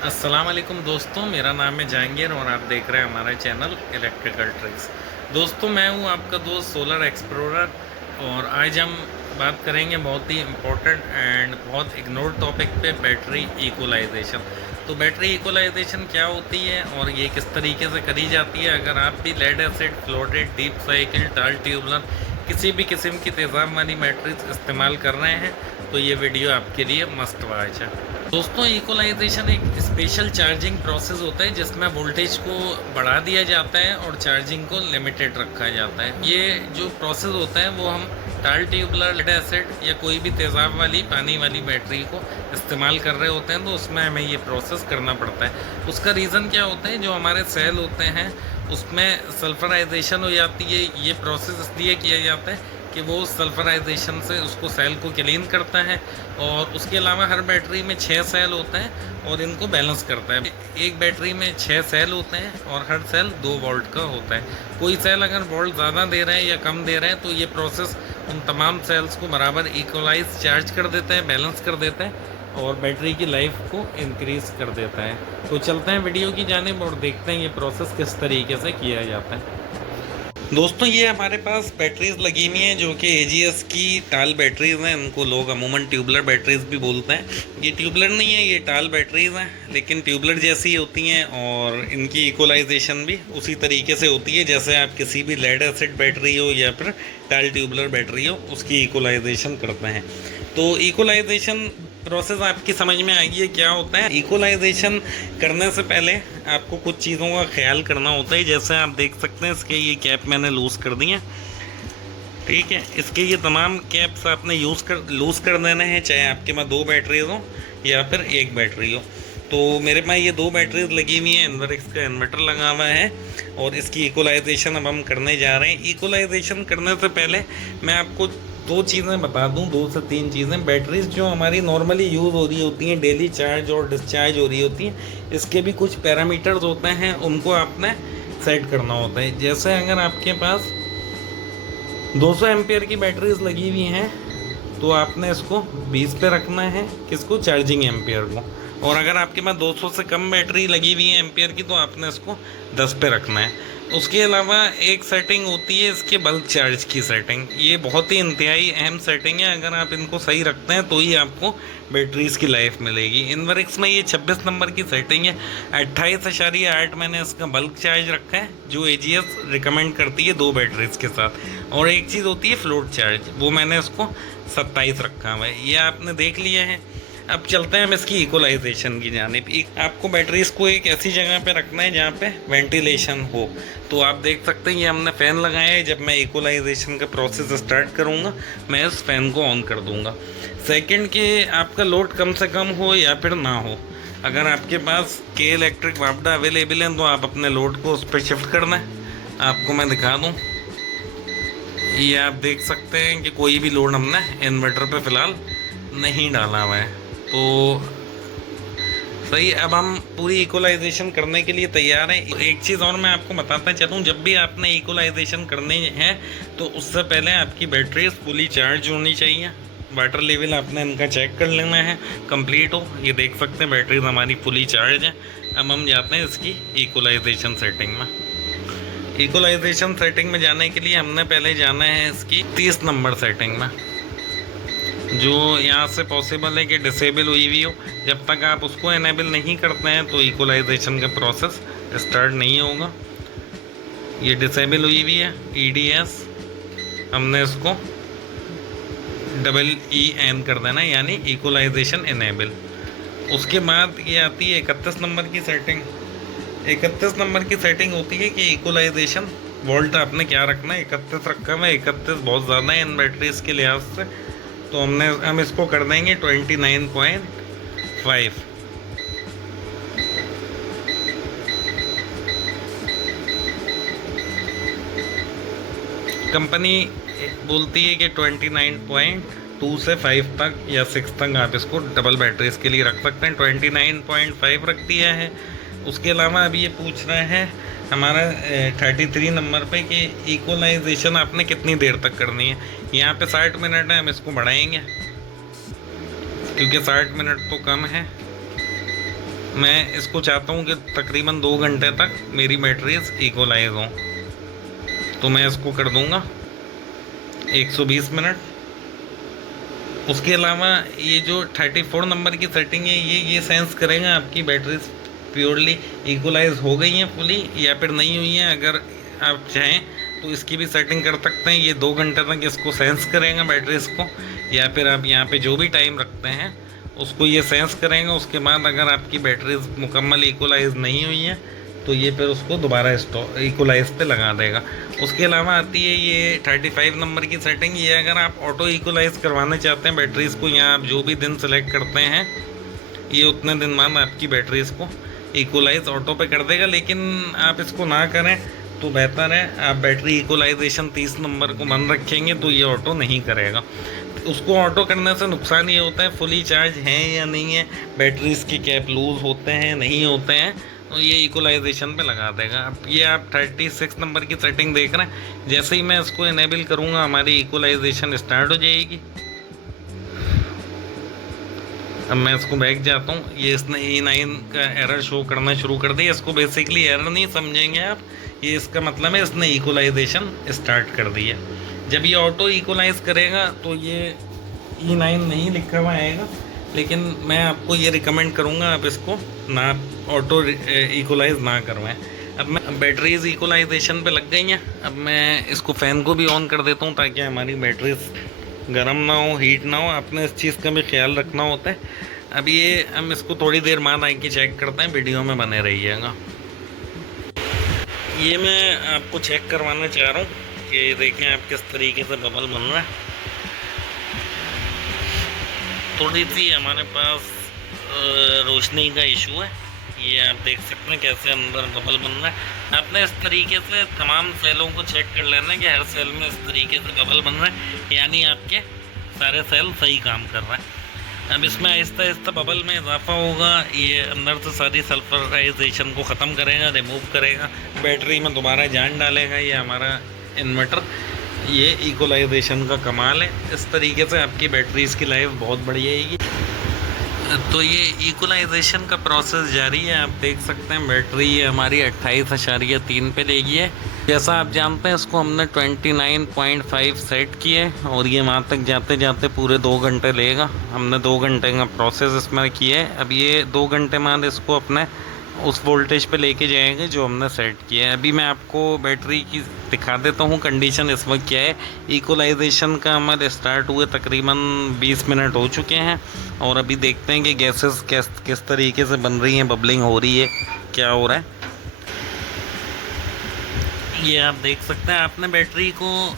अस्सलाम वालेकुम दोस्तों, मेरा नाम है जहांगीर और आप देख रहे हैं हमारा चैनल इलेक्ट्रिकल ट्रिक्स। दोस्तों, मैं हूं आपका दोस्त सोलर एक्सप्लोरर और आज हम बात करेंगे बहुत ही इम्पोर्टेंट एंड बहुत इग्नोर्ड टॉपिक पे बैटरी इक्वलाइजेशन। तो बैटरी इक्वलाइजेशन क्या होती है और ये किस तरीके से करी जाती है। अगर आप भी lead acid, floated, deep cycle, tall tubular किसी भी किस्म की तेज़ाब वाली मैट्रिक्स इस्तेमाल कर रहे हैं तो ये वीडियो आपके लिए मस्ट वॉच है। दोस्तों, इक्वलाइजेशन एक स्पेशल चार्जिंग प्रोसेस होता है जिसमें वोल्टेज को बढ़ा दिया जाता है और चार्जिंग को लिमिटेड रखा जाता है। ये जो प्रोसेस होता है वो हम टाल ट्यूबलर, लेड एसिड या कोई भी तेज़ाब वाली पानी वाली बैटरी को इस्तेमाल कर रहे होते हैं तो उसमें हमें ये प्रोसेस करना पड़ता है। उसका रीज़न क्या होता है, जो हमारे सेल होते हैं उसमें सल्फराइजेशन हो जाती है। ये प्रोसेस इसलिए किया जाता है कि वो सल्फराइजेशन से उसको सेल को क्लीन करता है और उसके अलावा हर बैटरी में 6 सेल होते हैं और इनको बैलेंस करता है। एक बैटरी में 6 सेल होते हैं और हर सेल 2 वोल्ट का होता है। कोई सेल अगर वोल्ट ज़्यादा दे रहा है या कम दे रहा है तो ये प्रोसेस उन तमाम सेल्स को बराबर इक्वलाइज चार्ज कर देता है, बैलेंस कर देता है और बैटरी की लाइफ को इंक्रीज़ कर देता है। तो चलते हैं वीडियो की जानिब और देखते हैं ये प्रोसेस किस तरीके से किया जाता है। दोस्तों, ये हमारे पास बैटरीज लगी हुई हैं जो कि एजीएस की टाल बैटरीज़ हैं। इनको लोग अमूमन ट्यूबलर बैटरीज़ भी बोलते हैं। ये ट्यूबलर नहीं है, ये टाल बैटरीज़ हैं, लेकिन ट्यूबलर जैसी होती हैं और इनकी इक्वलाइजेशन भी उसी तरीके से होती है जैसे आप किसी भी लेड एसिड बैटरी हो या फिर टाल ट्यूबलर बैटरी हो उसकी इक्वलाइजेशन करते हैं। तो इक्वलाइजेशन प्रोसेस आपकी समझ में आ गई है क्या होता है। इक्वलाइजेशन करने से पहले आपको कुछ चीज़ों का ख्याल करना होता है। जैसे आप देख सकते हैं इसके ये कैप मैंने लूज़ कर दी है, ठीक है। इसके ये तमाम कैप्स आपने लूज़ कर देने हैं, चाहे आपके पास 2 बैटरीज हो या फिर 1 बैटरी हो। तो मेरे पास ये 2 बैटरीज लगी हुई हैं, अंदर इसका इन्वर्टर लगा हुआ है और इसकी इक्वलाइजेशन अब हम करने जा रहे हैं। इक्वलाइजेशन करने से पहले मैं आपको 2 चीज़ें बता दूं, 2 से 3 चीज़ें। बैटरीज जो हमारी नॉर्मली यूज़ हो रही होती हैं, डेली चार्ज और डिस्चार्ज हो रही होती हैं, इसके भी कुछ पैरामीटर्स होते हैं, उनको आपने सेट करना होता है। जैसे अगर आपके पास 200 एम्पियर की बैटरीज लगी हुई हैं तो आपने इसको 20 पे रखना है, किसको, चार्जिंग एम्पियर को। और अगर आपके पास 200 से कम बैटरी लगी हुई है एम्पियर की तो आपने इसको 10 पे रखना है। उसके अलावा एक सेटिंग होती है इसके बल्क चार्ज की सेटिंग। ये बहुत ही इंतहाई अहम सेटिंग है। अगर आप इनको सही रखते हैं तो ही आपको बैटरीज की लाइफ मिलेगी। इनवर्क्स में ये 26 नंबर की सेटिंग है। 28.8 मैंने इसका बल्क चार्ज रखा है जो एजीएस रिकमेंड करती है 2 बैटरीज के साथ। और एक चीज़ होती है फ्लोट चार्ज, वो मैंने इसको 27 रखा हुआ है। ये आपने देख लिया है। अब चलते हैं हम इसकी इक्वलाइजेशन की जानिब। आपको बैटरीज को एक ऐसी जगह पे रखना है जहाँ पे वेंटिलेशन हो। तो आप देख सकते हैं ये हमने फ़ैन लगाया है। जब मैं इक्वलाइजेशन का प्रोसेस स्टार्ट करूँगा मैं इस फ़ैन को ऑन कर दूँगा। सेकंड के आपका लोड कम से कम हो या फिर ना हो। अगर आपके पास के इलेक्ट्रिक वापडा अवेलेबल है तो आप अपने लोड को उस पर शिफ्ट करना है। आपको मैं दिखा दूँ, ये आप देख सकते हैं कि कोई भी लोड हमने इन्वर्टर पे फ़िलहाल नहीं डाला हुआ है। तो सही, अब हम पूरी इक्वलाइजेशन करने के लिए तैयार हैं। एक चीज़ और मैं आपको बताता चलूँ, जब भी आपने इक्वलाइजेशन करनी है तो उससे पहले आपकी बैटरीज फुली चार्ज होनी चाहिए। वाटर लेवल आपने इनका चेक कर लेना है, कंप्लीट हो। ये देख सकते हैं बैटरीज हमारी फुली चार्ज है। अब हम जाते हैं इसकी इक्वलाइजेशन सेटिंग में। इक्वलाइजेशन सेटिंग में जाने के लिए हमने पहले जाना है इसकी 30 नंबर सेटिंग में, जो यहाँ से पॉसिबल है कि डिसेबल हुई हुई हो। जब तक आप उसको इनेबल नहीं करते हैं तो इक्वलाइजेशन का प्रोसेस स्टार्ट नहीं होगा। ये डिसेबल हुई हुई है, EDS, हमने इसको EEN कर देना है, यानी इक्वलाइजेशन इनेबल। उसके बाद ये आती है 31 नंबर की सेटिंग। 31 नंबर की सेटिंग होती है कि इक्वलाइजेशन वोल्ट आपने क्या रखना है, 31 रखा हुआ है। 31 बहुत ज़्यादा है इन बैटरीज के लिहाज से, तो हम इसको कर देंगे 29.5। कंपनी बोलती है कि 29.2 से 5 तक या 6 तक आप इसको डबल बैटरीज के लिए रख सकते हैं। 29.5 रख दिया है। उसके अलावा अभी ये पूछ रहे हैं हमारा 33 नंबर पे कि इक्वलाइजेशन आपने कितनी देर तक करनी है। यहाँ पे 60 मिनट है, हम इसको बढ़ाएंगे क्योंकि 60 मिनट तो कम है। मैं इसको चाहता हूँ कि तकरीबन 2 घंटे तक मेरी बैटरीज इक्वलाइज हों, तो मैं इसको कर दूँगा 120 मिनट। उसके अलावा ये जो 34 नंबर की सेटिंग है, ये सेंस करेगा आपकी बैटरीज प्योरली इक्वलाइज हो गई हैं फुली या फिर नहीं हुई हैं। अगर आप चाहें तो इसकी भी सेटिंग कर सकते हैं, ये 2 घंटे तक इसको सेंस करेगा बैटरीज को, या फिर आप यहाँ पे जो भी टाइम रखते हैं उसको ये सेंस करेंगे। उसके बाद अगर आपकी बैटरीज मुकम्मल इक्वलाइज नहीं हुई हैं तो ये फिर उसको दोबारा इक्वलाइज पे लगा देगा। उसके अलावा आती है ये 35 नंबर की सेटिंग। ये अगर आप ऑटो इक्वलाइज करवाना चाहते हैं बैटरीज़ को, यहाँ आप जो भी दिन सेलेक्ट करते हैं ये उतने दिन बाद आपकी बैटरीज़ को इक्वलाइज ऑटो पे कर देगा। लेकिन आप इसको ना करें तो बेहतर है, आप बैटरी इक्वलाइजेशन 30 नंबर को बंद रखेंगे तो ये ऑटो नहीं करेगा। उसको ऑटो करने से नुकसान ये होता है, फुली चार्ज हैं या नहीं है, बैटरीज़ के कैप लूज़ होते हैं नहीं होते हैं, तो ये इक्वलाइजेशन पे लगा देगा। अब ये आप 36 नंबर की सेटिंग देख रहे हैं, जैसे ही मैं इसको इनेबल करूँगा हमारी इक्वलाइजेशन स्टार्ट हो जाएगी। अब मैं इसको बैक जाता हूँ, ये इसने E9 का एरर शो करना शुरू कर दिया। इसको बेसिकली एरर नहीं समझेंगे आप, ये इसका मतलब है इसने इक्वलाइजेशन स्टार्ट कर दिया। जब ये ऑटो इक्वलाइज करेगा तो ये E9 नहीं लिखा हुआ आएगा, लेकिन मैं आपको ये रिकमेंड करूँगा आप इसको ना ऑटो इक्वलाइज ना करवाएं। अब मैं बैटरीज इक्वलाइजेशन पे लग गई हैं। अब मैं इसको फ़ैन को भी ऑन कर देता हूँ ताकि हमारी बैटरीज गर्म ना हो, हीट ना हो। अपने इस चीज़ का भी ख्याल रखना होता है। अब ये हम इसको थोड़ी देर बाद आके चेक करते हैं, वीडियो में बने रहिएगा। ये मैं आपको चेक करवाना चाह रहा हूँ कि देखें आप किस तरीके से बबल बन रहा है। थोड़ी सी हमारे पास रोशनी का इशू है, ये आप देख सकते हैं कैसे अंदर बबल बन रहा है। आपने इस तरीके से तमाम सेलों को चेक कर लेना है कि हर सेल में इस तरीके से बबल बन रहा है, यानी आपके सारे सेल सही काम कर रहा है। अब इसमें आहिस्ता आहिस्ता बबल में इजाफा होगा, ये अंदर से सारी सल्फराइजेशन को ख़त्म करेगा, रिमूव करेगा, बैटरी में दोबारा जान डालेगा। ये हमारा इन्वर्टर, ये इक्वलाइजेशन का कमाल है। इस तरीके से आपकी बैटरीज़ की लाइफ बहुत बढ़िया आएगी। तो ये इक्वलाइजेशन का प्रोसेस जारी है। आप देख सकते हैं बैटरी ये हमारी 28.3 पे ले गई है। जैसा आप जानते हैं इसको हमने 29.5 सेट किए और ये वहाँ तक जाते जाते पूरे 2 घंटे लेगा। हमने 2 घंटे का प्रोसेस इसमें किया है। अब ये 2 घंटे बाद इसको अपने उस वोल्टेज पे लेके जाएंगे जो हमने सेट किया है। अभी मैं आपको बैटरी की दिखा देता हूँ कंडीशन इस वक्त क्या है। इक्वलाइजेशन का अमल स्टार्ट हुए तकरीबन 20 मिनट हो चुके हैं और अभी देखते हैं कि गैसेस किस तरीके से बन रही हैं, बबलिंग हो रही है, क्या हो रहा है। ये आप देख सकते हैं। आपने बैटरी को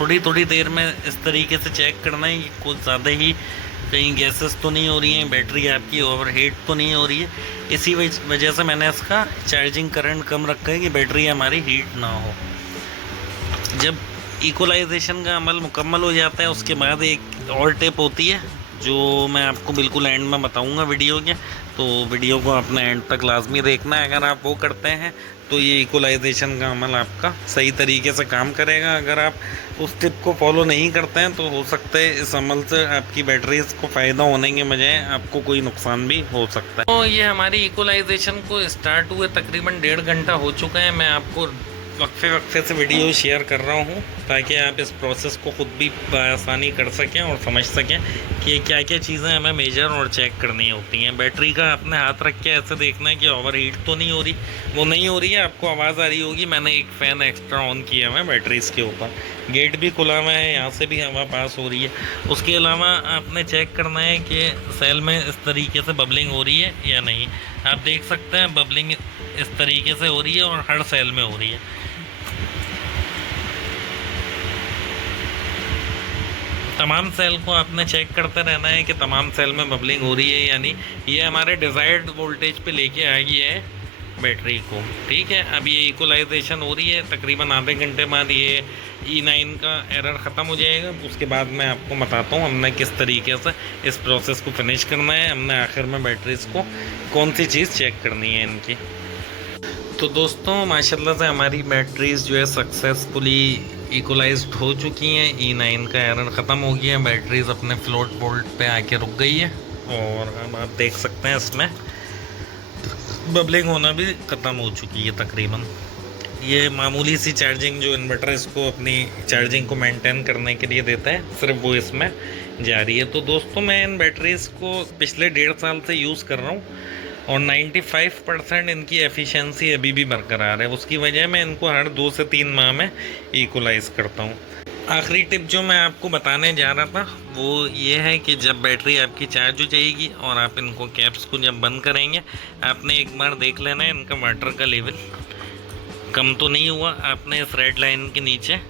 थोड़ी थोड़ी देर में इस तरीके से चेक करना है कि कुछ ज़्यादा ही कहीं गैसेस तो नहीं हो रही हैं, बैटरी आपकी ओवरहीट तो नहीं हो रही है। इसी वजह से मैंने इसका चार्जिंग करंट कम रखा है कि बैटरी हमारी हीट ना हो। जब इक्वलाइजेशन का अमल मुकम्मल हो जाता है उसके बाद एक और टिप होती है जो मैं आपको बिल्कुल एंड में बताऊंगा वीडियो के, तो वीडियो को अपने एंड तक लाजमी देखना है। अगर आप वो करते हैं तो ये इक्वलाइजेशन का अमल आपका सही तरीके से काम करेगा। अगर आप उस टिप को फॉलो नहीं करते हैं तो हो सकता है इस अमल से आपकी बैटरीज को फ़ायदा होने के बजाय आपको कोई नुकसान भी हो सकता है। तो ये हमारी इक्वलाइजेशन को स्टार्ट हुए तकरीबन 1.5 घंटा हो चुका है। मैं आपको वक्फे से वीडियो शेयर कर रहा हूँ ताकि आप इस प्रोसेस को ख़ुद भी आसानी कर सकें और समझ सकें कि क्या क्या चीज़ें हमें मेजर और चेक करनी होती हैं। बैटरी का अपने हाथ रख के ऐसे देखना है कि ओवर हीट तो नहीं हो रही। वो नहीं हो रही है, आपको आवाज़ आ रही होगी। मैंने एक फ़ैन एक्स्ट्रा ऑन किया हुआ है बैटरीज़ के ऊपर, गेट भी खुला हुआ है, यहाँ से भी हवा पास हो रही है। उसके अलावा आपने चेक करना है कि सेल में इस तरीके से बबलिंग हो रही है या नहीं। आप देख सकते हैं बबलिंग इस तरीके से हो रही है और हर सेल में हो रही है। तमाम सेल को आपने चेक करते रहना है कि तमाम सेल में बबलिंग हो रही है यानी ये हमारे डिज़ायर्ड वोल्टेज पे लेके आ गई है बैटरी को। ठीक है, अब ये इक्वलाइजेशन हो रही है। तकरीबन आधे घंटे बाद ये E9 का एरर ख़त्म हो जाएगा। उसके बाद मैं आपको बताता हूँ हमने किस तरीके से इस प्रोसेस को फिनिश करना है। हमने आखिर में बैटरीज़ को कौन सी चीज़ चेक करनी है इनकी। तो दोस्तों माशाल्लाह से हमारी बैटरीज़ जो है सक्सेसफुली इक्वलाइज्ड हो चुकी हैं। E9 का एरर ख़त्म हो गया है, बैटरीज़ अपने फ्लोट वोल्ट पे आके रुक गई है। और अब आप देख सकते हैं इसमें बबलिंग होना भी ख़त्म हो चुकी है तकरीबन। ये मामूली सी चार्जिंग जो इन्वर्टर इसको अपनी चार्जिंग को मेंटेन करने के लिए देता है, सिर्फ वो इसमें जा रही है। तो दोस्तों मैं इन बैटरीज़ को पिछले 1.5 साल से यूज़ कर रहा हूँ और 95% इनकी एफिशिएंसी अभी भी बरकरार है। उसकी वजह मैं इनको हर 2 से 3 माह में इक्वलाइज़ करता हूँ। आखिरी टिप जो मैं आपको बताने जा रहा था वो ये है कि जब बैटरी आपकी चार्ज हो जाएगी और आप इनको कैप्स को जब बंद करेंगे, आपने एक बार देख लेना है इनका वाटर का लेवल कम तो नहीं हुआ। आपने इस रेड लाइन के नीचे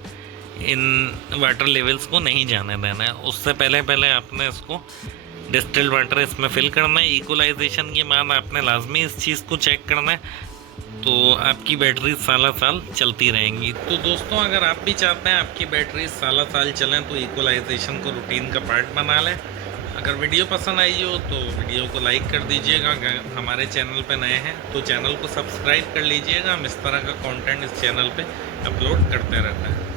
इन वाटर लेवल्स को नहीं जाने देना है। उससे पहले आपने इसको डिस्टिल्ड वाटर इसमें फिल करना है। इक्वलाइजेशन के बाद आपने लाजमी इस चीज़ को चेक करना है, तो आपकी बैटरी साल चलती रहेंगी। तो दोस्तों अगर आप भी चाहते हैं आपकी बैटरी साल चलें तो इक्वलाइजेशन को रूटीन का पार्ट बना लें। अगर वीडियो पसंद आई हो तो वीडियो को लाइक कर दीजिएगा। अगर हमारे चैनल पे नए हैं तो चैनल को सब्सक्राइब कर लीजिएगा। हम इस तरह का कंटेंट इस चैनल पे अपलोड करते रहते हैं।